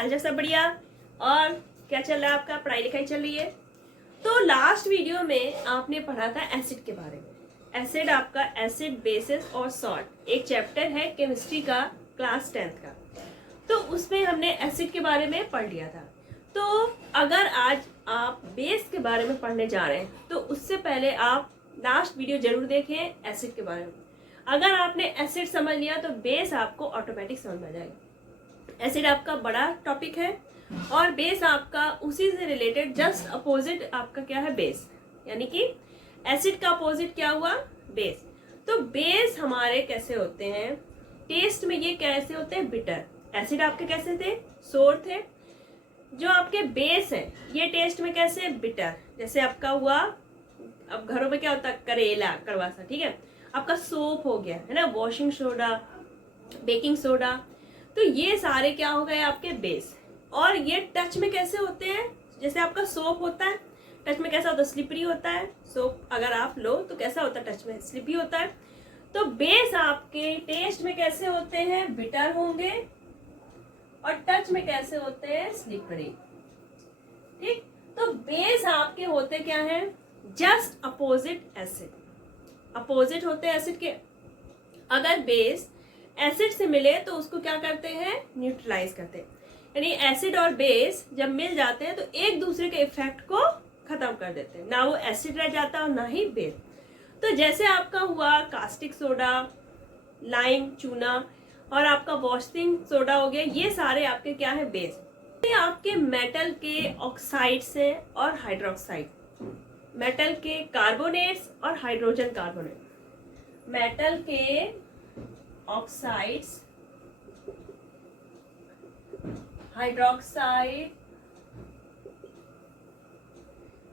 हालचाल सब बढ़िया। और क्या चल रहा है आपका? पढ़ाई लिखाई चल रही है? तो लास्ट वीडियो में आपने पढ़ा था एसिड के बारे में। एसिड आपका एसिड, बेसिस और सॉल्ट एक चैप्टर है केमिस्ट्री का, क्लास 10th का। तो उसमें हमने एसिड के बारे में पढ़ लिया था। तो अगर आज आप बेस के बारे में पढ़ने जा रहे हैं तो उससे पहले आप लास्ट वीडियो जरूर देखें एसिड के बारे में। अगर आपने एसिड समझ लिया तो बेस आपको ऑटोमेटिक समझ में आ जाएगा। एसिड आपका बड़ा टॉपिक है और बेस आपका उसी से रिलेटेड जस्ट अपोजिट आपका क्या है? बेस। यानी कि एसिड का अपोजिट क्या हुआ? बेस। तो बेस हमारे कैसे होते हैं? टेस्ट में ये कैसे होते हैं? बिटर। एसिड आपके कैसे थे? सोर थे। जो आपके बेस है ये टेस्ट में कैसे? बिटर। जैसे आपका हुआ, अब घरों में क्या होता है? करेला, कड़वा सा, ठीक है। आपका सोप हो गया है ना, वॉशिंग सोडा, बेकिंग सोडा। तो ये सारे क्या हो गए? आपके बेस। और ये टच में कैसे होते हैं? जैसे आपका सोप होता है, टच में कैसा होता है? स्लिपरी होता है। सोप अगर आप लो तो कैसा होता है? टच में स्लिपरी होता है। तो बेस आपके टेस्ट में कैसे होते हैं? बिटर होंगे। और टच में कैसे होते हैं? स्लिपरी। ठीक। तो बेस आपके होते क्या है? Just opposite acid. अपोजिट होते हैं एसिड के। अगर बेस एसिड से मिले तो उसको क्या करते हैं? न्यूट्रलाइज करते हैं। यानी एसिड और बेस जब मिल जाते हैं तो एक दूसरे के इफेक्ट को खत्म कर देते हैं, ना वो एसिड रह जाता और ना ही बेस। तो जैसे आपका हुआ कास्टिक सोडा, लाइम, चूना और आपका वॉशिंग सोडा हो गया, ये सारे आपके क्या है? बेस। ये आपके मेटल के ऑक्साइड्स हैं और हाइड्रोक्साइड। मेटल के कार्बोनेट्स और हाइड्रोजन कार्बोनेट। मेटल के ऑक्साइड्स, हाइड्रोक्साइड,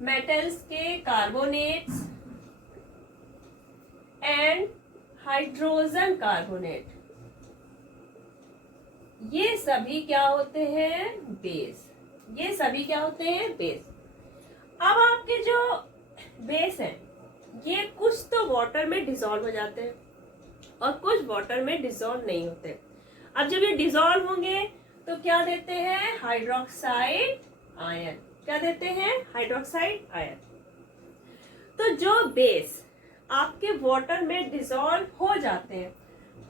मेटल्स के कार्बोनेट्स एंड हाइड्रोजन कार्बोनेट, ये सभी क्या होते हैं? बेस। ये सभी क्या होते हैं? बेस। अब आपके जो बेस हैं ये कुछ तो वाटर में डिसॉल्व हो जाते हैं और कुछ वाटर में डिसॉल्व नहीं होते। अब जब ये डिसॉल्व होंगे तो क्या देते हैं? Hydroxide ion. क्या देते हैं? Hydroxide ion. तो जो बेस आपके वाटर में डिसॉल्व हो जाते हैं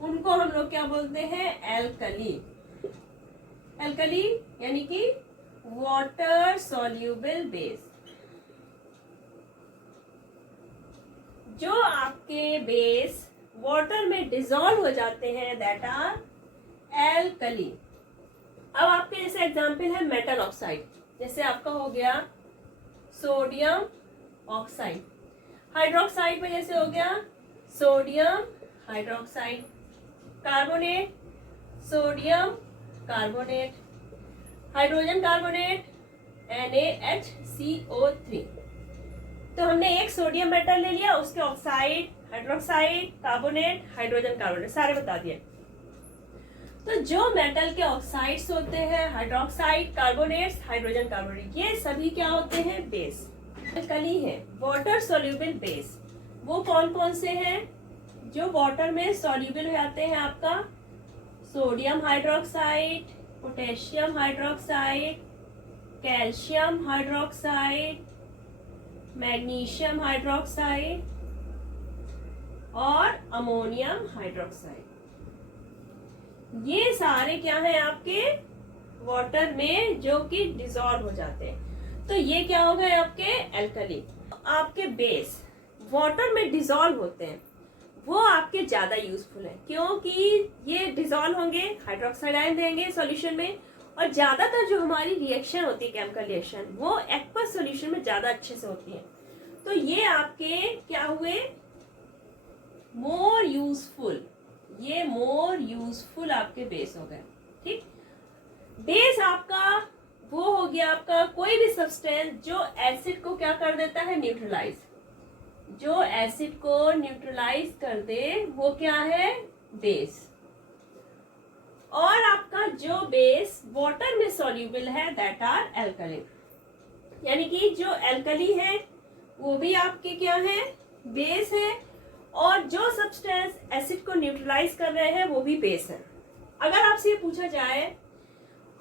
उनको हम लोग क्या बोलते हैं? एल्कली। एल्कली यानी कि वाटर सॉल्यूबल बेस। जो आपके बेस वाटर में डिसॉल्व हो जाते हैं दैट आर एल्कली। अब आपके जैसे एग्जांपल है मेटल ऑक्साइड। जैसे आपका हो गया सोडियम ऑक्साइड। हाइड्रोक्साइड में जैसे हो गया sodium hydroxide. Carbonate, sodium carbonate. Hydrogen carbonate NaHCO3। तो हमने एक सोडियम मेटल ले लिया, उसके oxide, hydroxide, carbonate, hydrogen carbonate सारे बता दिए। तो जो मेटल के ऑक्साइड्स होते हैं, हाइड्रोक्साइड, कार्बोनेट्स, हाइड्रोजन कार्बोनेट, ये सभी क्या होते हैं? बेस। एल्कली है, वाटर सोल्यूबल बेस। वो कौन कौन से हैं जो वाटर में सोल्यूबल हो जाते हैं? आपका sodium hydroxide, potassium hydroxide, calcium hydroxide, magnesium hydroxide और अमोनियम हाइड्रोक्साइड। ये सारे क्या हैं? आपके वाटर में जो कि डिसॉल्व हो जाते हैं। तो ये क्या हो गए? आपके एल्कली। आपके बेस वाटर में डिसॉल्व होते हैं वो आपके ज्यादा यूजफुल है, क्योंकि ये डिसॉल्व होंगे, हाइड्रोक्साइड आयन देंगे सॉल्यूशन में। और ज्यादातर जो हमारी रिएक्शन होती है, केमिकल रिएक्शन, वो एक्वस सॉल्यूशन में ज्यादा अच्छे से होती है। तो ये आपके क्या हुए? More useful. ये मोर यूजफुल आपके बेस हो गए। ठीक। बेस आपका वो हो गया आपका कोई भी सब्सटेंस जो एसिड को क्या कर देता है? न्यूट्रलाइज। जो एसिड को न्यूट्रलाइज कर दे वो क्या है? बेस। और आपका जो बेस वाटर में सॉल्यूबल है दैट आर एल्कली। यानी कि जो एल्कली है वो भी आपके क्या है? बेस है। और जो सब्सटेंस एसिड को न्यूट्रलाइज कर रहे हैं वो भी बेस है। अगर आपसे ये पूछा जाए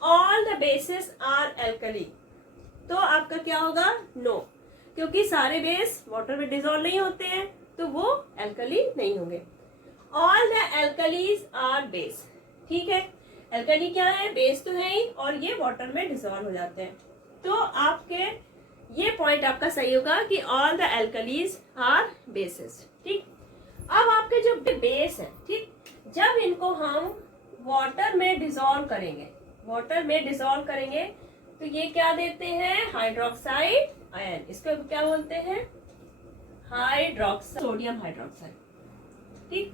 all the bases are alkali, तो आपका क्या होगा? नो, क्योंकि सारे बेस वाटर में डिजोल्व नहीं होते हैं तो वो एल्कली नहीं होंगे। All the alkalis are base, ठीक है, एल्कली क्या है? बेस तो है ही, और ये वाटर में डिजोल्व हो जाते हैं। तो आपके ये पॉइंट आपका सही होगा कि all the alkalis are bases. ठीक, अब आपके जो बेस है, ठीक, जब इनको हम वाटर में डिजोल्व करेंगे, वाटर में डिजोल्व करेंगे तो ये क्या देते हैं? Hydroxide ion. इसको क्या बोलते हैं? Hydroxide, sodium hydroxide. ठीक,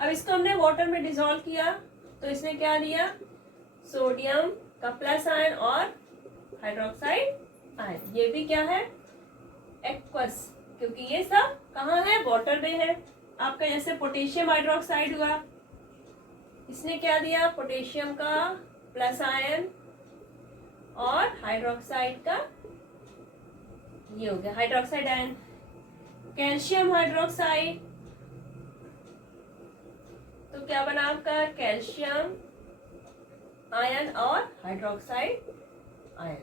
अब इसको हमने वाटर में डिजोल्व किया तो इसने क्या दिया? सोडियम का प्लस आयन और हाइड्रोक्साइड आयन। ये भी क्या है? एक्वस, क्योंकि ये सब कहाँ है? वाटर में है। आपका जैसे पोटेशियम हाइड्रोक्साइड हुआ, इसने क्या दिया? पोटेशियम का प्लस आयन और हाइड्रोक्साइड का ये हो गया हाइड्रोक्साइड आयन। कैल्शियम हाइड्रोक्साइड, तो क्या बना आपका? कैल्शियम आयन और हाइड्रोक्साइड आयन।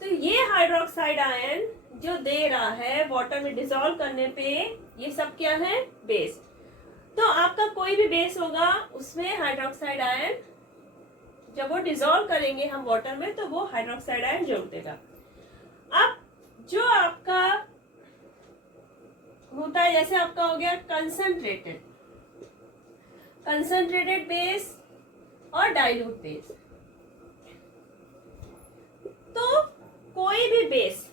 तो ये हाइड्रोक्साइड आयन जो दे रहा है वाटर में डिसॉल्व करने पे, ये सब क्या है? बेस। तो आपका कोई भी बेस होगा उसमें हाइड्रोक्साइड आयन जब वो डिसॉल्व करेंगे हम वाटर में तो वो हाइड्रोक्साइड आयन जोड़ देगा। अब जो आपका होता है, जैसे आपका हो गया कंसंट्रेटेड बेस और डाइल्यूट बेस। तो कोई भी बेस,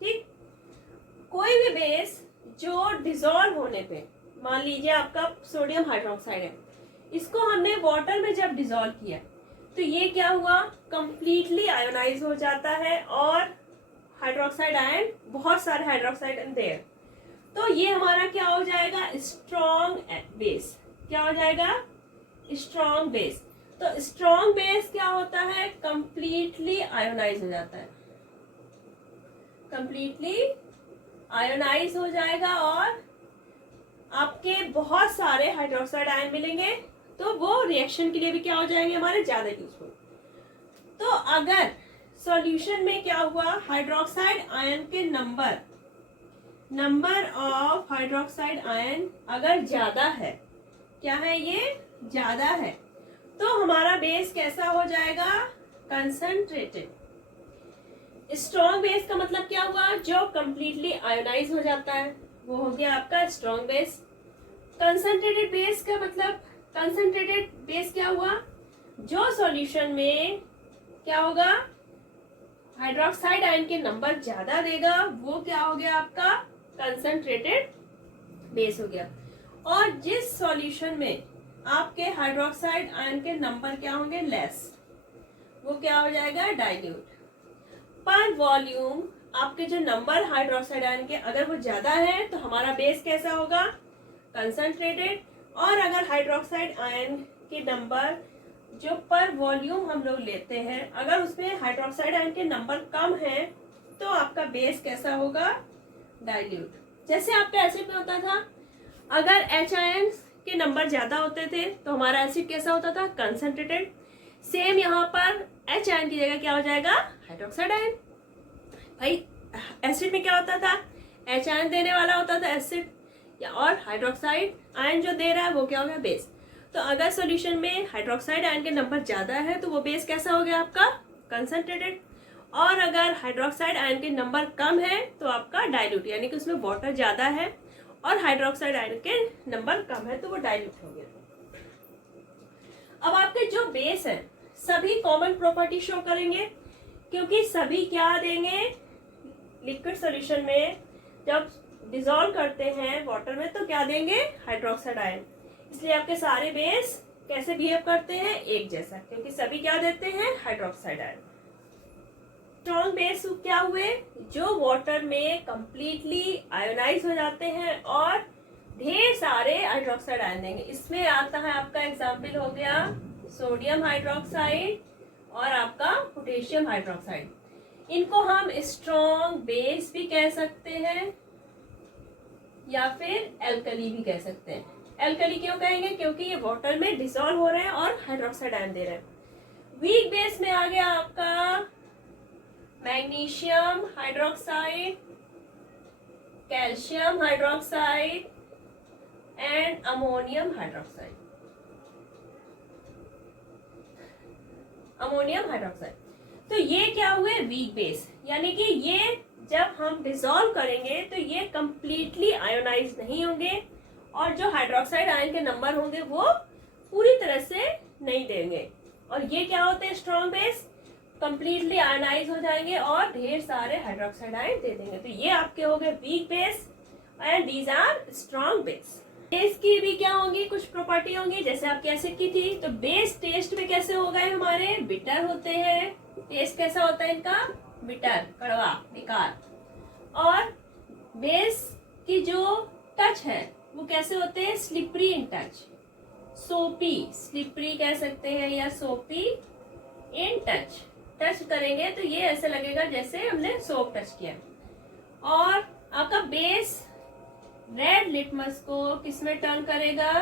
ठीक, कोई भी बेस जो डिसॉल्व होने पे, मान लीजिए आपका सोडियम हाइड्रोक्साइड है, इसको हमने वाटर में जब डिसॉल्व किया तो ये क्या हुआ? कंप्लीटली आयोनाइज हो जाता है और हाइड्रोक्साइड आयन, बहुत सारे हाइड्रोक्साइड आयन देयर, तो ये हमारा क्या हो जाएगा? Strong base. क्या हो जाएगा? Strong base. तो स्ट्रॉन्ग बेस क्या होता है? कंप्लीटली आयोनाइज हो जाता है, कंप्लीटली आयोनाइज हो जाएगा और आपके बहुत सारे हाइड्रोक्साइड आयन मिलेंगे, तो वो रिएक्शन के लिए भी क्या हो जाएंगे? हमारे ज्यादा यूजफुल। तो अगर सॉल्यूशन में क्या हुआ? हाइड्रोक्साइड आयन के नंबर ऑफ हाइड्रोक्साइड आयन अगर ज्यादा है, क्या है? ये ज्यादा है, तो हमारा बेस कैसा हो जाएगा? कंसंट्रेटेड। स्ट्रॉन्ग बेस का मतलब क्या हुआ? जो कंप्लीटली आयोनाइज हो जाता है वो हो गया आपका स्ट्रॉन्ग बेस। कंसंट्रेटेड बेस का मतलब, कंसंट्रेटेड बेस क्या हुआ? जो सॉल्यूशन में क्या होगा? हाइड्रोक्साइड आयन के नंबर ज्यादा देगा, वो क्या हो गया? आपका कंसंट्रेटेड बेस हो गया। और जिस सॉल्यूशन में आपके हाइड्रोक्साइड आयन के नंबर क्या होंगे? लेस, वो क्या हो जाएगा? डाइल्यूट। पर वॉल्यूम आपके जो नंबर हाइड्रोक्साइड आयन के अगर वो ज्यादा है तो हमारा बेस कैसा होगा? कंसंट्रेटेड। और अगर हाइड्रोक्साइड आयन के नंबर जो पर वॉल्यूम हम लोग लेते हैं, अगर उसमें हाइड्रोक्साइड आयन के नंबर कम है तो आपका बेस कैसा होगा? डाइल्यूट। जैसे आपका एसिड में होता था, अगर H आयन के नंबर ज्यादा होते थे तो हमारा एसिड कैसा होता था? कंसंट्रेटेड। सेम यहाँ पर H आयन की जगह क्या हो जाएगा? Hydroxide ion. भाई एसिड में क्या होता था? H आयन देने वाला होता था एसिड, या और हाइड्रोक्साइड आयन जो दे रहा है वो क्या हो गया? बेस। तो अगर सॉल्यूशन में हाइड्रोक्साइड आयन के नंबर ज्यादा है तो वो बेस कैसा हो गया आपका? कंसंट्रेटेड। और अगर हाइड्रोक्साइड आयन के नंबर कम है तो आपका डाइल्यूट, यानी कि उसमें वाटर ज्यादा है और हाइड्रोक्साइड आयन के नंबर कम है तो वो डाइल्यूट हो गया। अब आपके जो बेस है सभी कॉमन प्रॉपर्टी शो करेंगे, क्योंकि सभी क्या देंगे? लिक्विड सॉल्यूशन में जब डिसॉल्व करते हैं वाटर में तो क्या देंगे? Hydroxide ion. इसलिए आपके सारे बेस कैसे बिहेव करते हैं? एक जैसा, क्योंकि सभी क्या देते हैं? Hydroxide ion. स्ट्रॉन्ग बेस क्या हुए? जो वाटर में कंप्लीटली आयोनाइज हो जाते हैं और ढेर सारे हाइड्रोक्साइड आयन देंगे। इसमें आता है आपका एग्जाम्पल हो गया सोडियम हाइड्रोक्साइड और आपका पोटेशियम हाइड्रोक्साइड। इनको हम स्ट्रॉन्ग बेस भी कह सकते हैं या फिर एल्कली भी कह सकते हैं। एल्कली क्यों कहेंगे? क्योंकि ये वाटर में डिसॉल्व हो रहे हैं और हाइड्रोक्साइड आयन दे रहे हैं। वीक बेस में आ गया आपका magnesium hydroxide, calcium hydroxide and ammonium hydroxide. Ammonium hydroxide, तो ये क्या हुए वीक बेस, यानी कि ये जब हम डिसॉल्व करेंगे तो ये कंप्लीटली आयोनाइज नहीं होंगे और जो हाइड्रोक्साइड आयन के नंबर होंगे वो पूरी तरह से नहीं देंगे। और ये क्या होते हैं स्ट्रॉन्ग बेस, कंप्लीटली आयोनाइज हो जाएंगे और ढेर सारे हाइड्रोक्साइड आयन दे देंगे। तो ये आपके हो गए week base and these are strong base. Base की भी क्या होंगी, कुछ प्रॉपर्टी होंगी जैसे आपके एसिड की थी। तो बेस टेस्ट में कैसे हो गए हमारे, बिटर होते हैं। टेस्ट कैसा होता है इनका, बिटर, कड़वा, बेकार। और बेस की जो टच है वो कैसे होते हैं, स्लिपरी इन टच, सोपी, स्लिपरी कह सकते हैं या सोपी इन टच। टच करेंगे तो ये ऐसे लगेगा जैसे हमने सोप टच किया। और आपका बेस रेड लिटमस को किस में टर्न करेगा,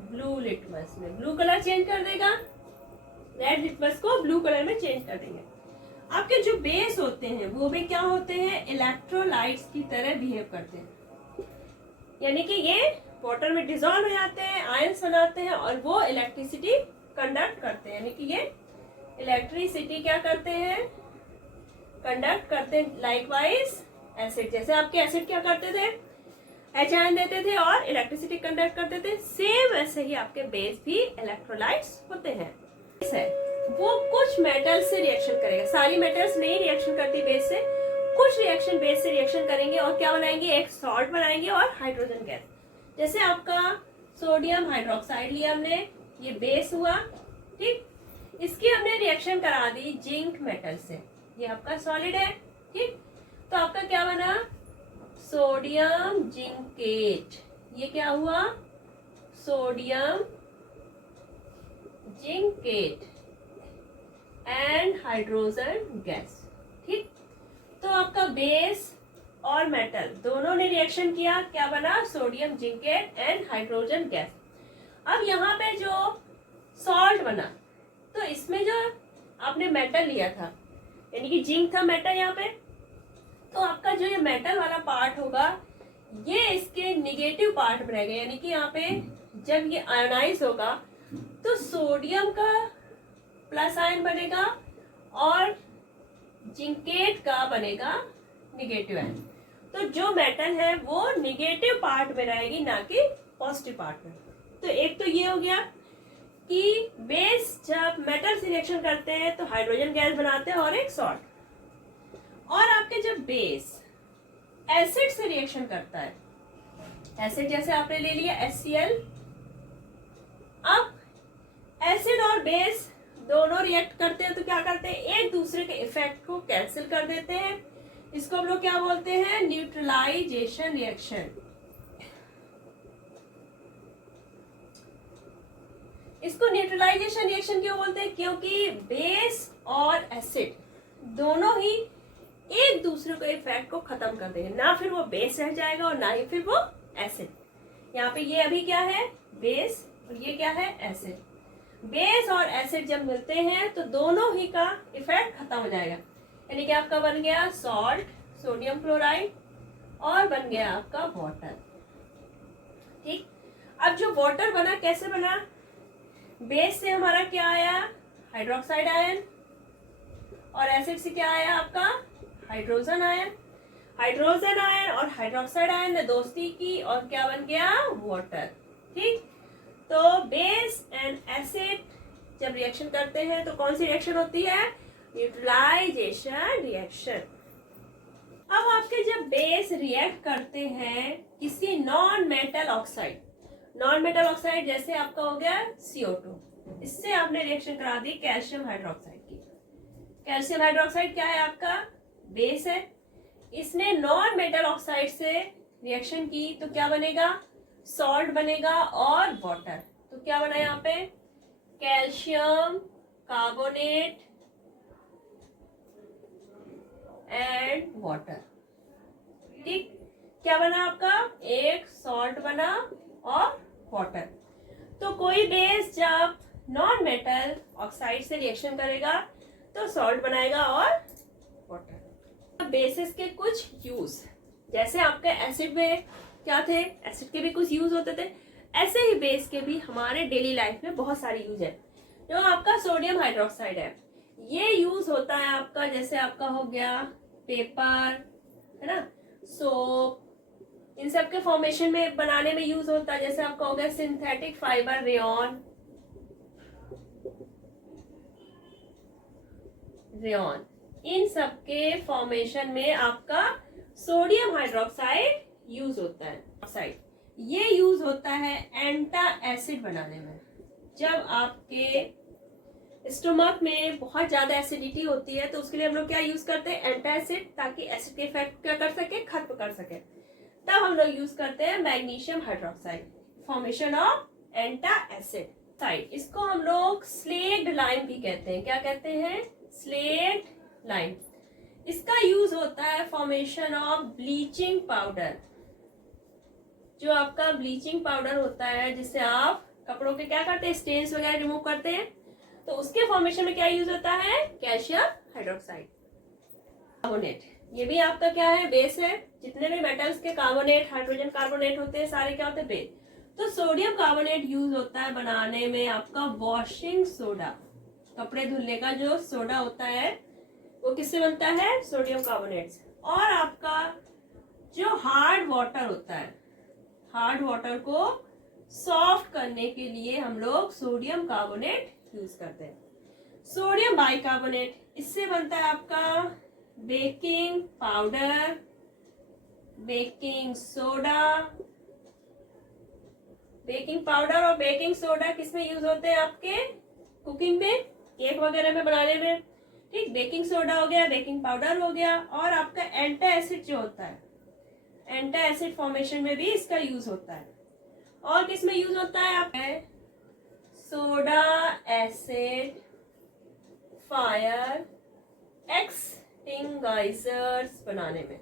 ब्लू लिटमस में, ब्लू कलर चेंज कर देगा। रेड लिटमस को ब्लू कलर में चेंज कर देंगे। आपके जो बेस होते हैं वो भी क्या होते हैं, इलेक्ट्रोलाइट्स की तरह बिहेव करते हैं, यानी कि ये वाटर में डिसॉल्व हो जाते हैं, आयंस बनाते हैं और वो इलेक्ट्रिसिटी कंडक्ट करते हैं, यानी कि ये इलेक्ट्रिसिटी क्या करते हैं, कंडक्ट करते हैं। लाइकवाइज एसिड, जैसे आपके एसिड क्या करते थे, एच आयन देते थे और इलेक्ट्रिसिटी कंडक्ट करते थे, सेम वैसे ही आपके बेस भी इलेक्ट्रोलाइट्स होते हैं। वो कुछ मेटल से रिएक्शन करेगा, सारी मेटल्स नहीं रिएक्शन करती बेस से, कुछ रिएक्शन बेस से रिएक्शन करेंगे और क्या बनाएंगे, एक सॉल्ट बनाएंगे और हाइड्रोजन गैस। जैसे आपका सोडियम हाइड्रोक्साइड लिया हमने, ये बेस हुआ, ठीक। इसकी हमने रिएक्शन करा दी जिंक मेटल से, ये आपका सॉलिड है, ठीक। तो आपका क्या बना, सोडियम जिंकेट। ये क्या हुआ, sodium zincate and hydrogen gas, ठीक। तो आपका बेस और मेटल दोनों ने रिएक्शन किया, क्या बना, sodium zincate and hydrogen gas. अब यहाँ पे जो सॉल्ट बना, तो इसमें जो आपने मेटल लिया था, यानी कि जिंक था मेटल यहाँ पे, तो आपका जो ये मेटल वाला पार्ट होगा ये इसके निगेटिव पार्ट बनेगा, यानी कि यहाँ पे जब ये आयोनाइज होगा तो सोडियम का प्लस आयन बनेगा और जिंकेट का बनेगा निगेटिव आयन। तो जो मेटल है वो निगेटिव पार्ट में रहेगी, ना कि पॉजिटिव पार्ट में। तो एक तो ये हो गया कि बेस जब मेटल से रिएक्शन करते हैं तो हाइड्रोजन गैस बनाते हैं और एक सॉल्ट। और आपके जब बेस एसिड से रिएक्शन करता है, एसिड जैसे आपने ले लिया HCl, अब एसिड और बेस दोनों रिएक्ट करते हैं तो क्या करते हैं, एक दूसरे के इफेक्ट को कैंसिल कर देते हैं। इसको हम लोग क्या बोलते हैं, न्यूट्रलाइजेशन रिएक्शन। इसको न्यूट्रलाइजेशन रिएक्शन क्यों बोलते हैं, क्योंकि बेस और एसिड दोनों ही एक दूसरे के इफेक्ट को खत्म कर देंगे, ना फिर वो बेस रह जाएगा और ना ही फिर वो एसिड। यहाँ पे ये अभी क्या है, बेस, और ये क्या है, एसिड। बेस और एसिड जब मिलते हैं तो दोनों ही का इफेक्ट खत्म हो जाएगा, यानी कि आपका बन गया सॉल्ट, सोडियम क्लोराइड, और बन गया आपका वाटर, ठीक। अब जो वाटर बना कैसे बना, बेस से हमारा क्या आया, हाइड्रोक्साइड आयन, और एसिड से क्या आया आपका, हाइड्रोजन आयन। हाइड्रोजन आयन और हाइड्रोक्साइड आयन ने दोस्ती की और क्या बन गया, वाटर, ठीक। तो बेस एंड एसिड जब रिएक्शन करते हैं तो कौन सी रिएक्शन होती है, न्यूट्रलाइजेशन रिएक्शन। अब आपके जब बेस रिएक्ट करते हैं किसी non metal oxide, non metal oxide जैसे आपका हो गया CO2, इससे आपने रिएक्शन करा दी कैल्शियम हाइड्रोक्साइड की। कैल्शियम हाइड्रोक्साइड क्या है, आपका बेस है। इसने नॉन मेटल ऑक्साइड से रिएक्शन की तो क्या बनेगा, सॉल्ट बनेगा और वाटर। तो क्या बना यहाँ पे, कैल्शियम कार्बोनेट एंड वाटर, ठीक। क्या बना आपका, एक सॉल्ट बना और वाटर। तो कोई बेस जब नॉन मेटल ऑक्साइड से रिएक्शन करेगा तो सॉल्ट बनाएगा और वाटर। बेसिस के कुछ यूज, जैसे आपके एसिड में क्या थे, एसिड के भी कुछ यूज होते थे, ऐसे ही बेस के भी हमारे डेली लाइफ में बहुत सारे यूज है। जो आपका सोडियम हाइड्रोक्साइड है, ये यूज होता है आपका, जैसे आपका हो गया पेपर, है ना, सोप, इन सब के फॉर्मेशन में बनाने में यूज होता है। जैसे आपका हो गया सिंथेटिक फाइबर रेयॉन, इन सब के फॉर्मेशन में आपका सोडियम हाइड्रोक्साइड यूज होता है। ऑक्साइड ये यूज होता है एंटा एसिड बनाने में। जब आपके स्टोमक में बहुत ज्यादा एसिडिटी होती है तो उसके लिए हम लोग क्या यूज करते हैं, एंटा एसिड, ताकि एसिड के इफेक्ट क्या कर सके, खत्म कर सके। तब हम लोग यूज करते हैं magnesium hydroxide, formation of antacid side. इसको हम लोग स्लेक्ड लाइम भी कहते हैं। क्या कहते हैं, स्लेक्ड लाइम। इसका यूज होता है फॉर्मेशन ऑफ ब्लीचिंग पाउडर। जो आपका ब्लीचिंग पाउडर होता है जिससे आप कपड़ों के क्या करते हैं, स्टेन्स वगैरह रिमूव करते हैं, तो उसके फॉर्मेशन में क्या यूज होता है, कैल्शियम हाइड्रोक्साइड। कार्बोनेट, ये भी आपका क्या है, बेस है। जितने भी मेटल्स के कार्बोनेट, हाइड्रोजन कार्बोनेट होते हैं, सारे क्या होते हैं, बेस। तो सोडियम कार्बोनेट यूज होता है बनाने में आपका वॉशिंग सोडा। कपड़े धुलने का जो सोडा होता है वो किससे बनता है, सोडियम कार्बोनेट से। और आपका जो हार्ड वाटर होता है, हार्ड वाटर को सॉफ्ट करने के लिए हम लोग सोडियम कार्बोनेट यूज करते हैं। सोडियम बाइकार्बोनेट, इससे बनता है आपका baking powder, baking soda. Baking powder और बेकिंग सोडा किसमें यूज होते हैं, आपके कुकिंग में, केक वगैरह में बनाने में। ठीक, बेकिंग सोडा हो गया, बेकिंग पाउडर हो गया। और आपका एंटा एसिड जो होता है, एंटा एसिड फॉर्मेशन में भी इसका यूज होता है। और किसमें यूज होता है, आप सोडा एसिड, फायर एक्सटिंग्विशर्स बनाने में।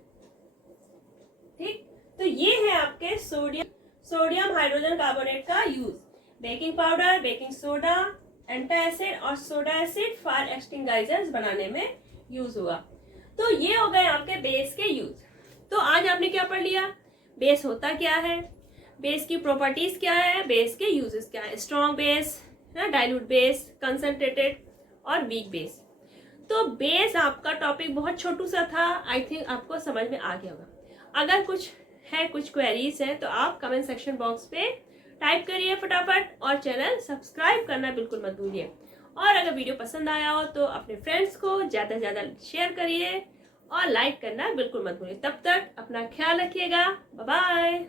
ठीक, तो ये है आपके सोडियम हाइड्रोजन कार्बोनेट का use. Baking powder, baking soda, antacid और सोडा एसिड फायर एक्सटिंग्विशर्स बनाने में यूज हुआ। तो ये हो गए आपके बेस के यूज। तो आज आपने क्या पढ़ लिया, बेस होता क्या है, बेस की प्रॉपर्टीज क्या है, बेस के यूजेस क्या है, strong base, dilute base, concentrated और वीक बेस। तो बेस आपका टॉपिक बहुत छोटू सा था, आई थिंक आपको समझ में आ गया होगा। अगर कुछ क्वेरीज है तो आप कमेंट सेक्शन बॉक्स पे टाइप करिए फटाफट, और चैनल सब्सक्राइब करना बिल्कुल मत भूलिए। और अगर वीडियो पसंद आया हो तो अपने फ्रेंड्स को ज्यादा से ज्यादा शेयर करिए और लाइक करना बिल्कुल मत भूलिए। तब तक अपना ख्याल रखिएगा, बाय बाय।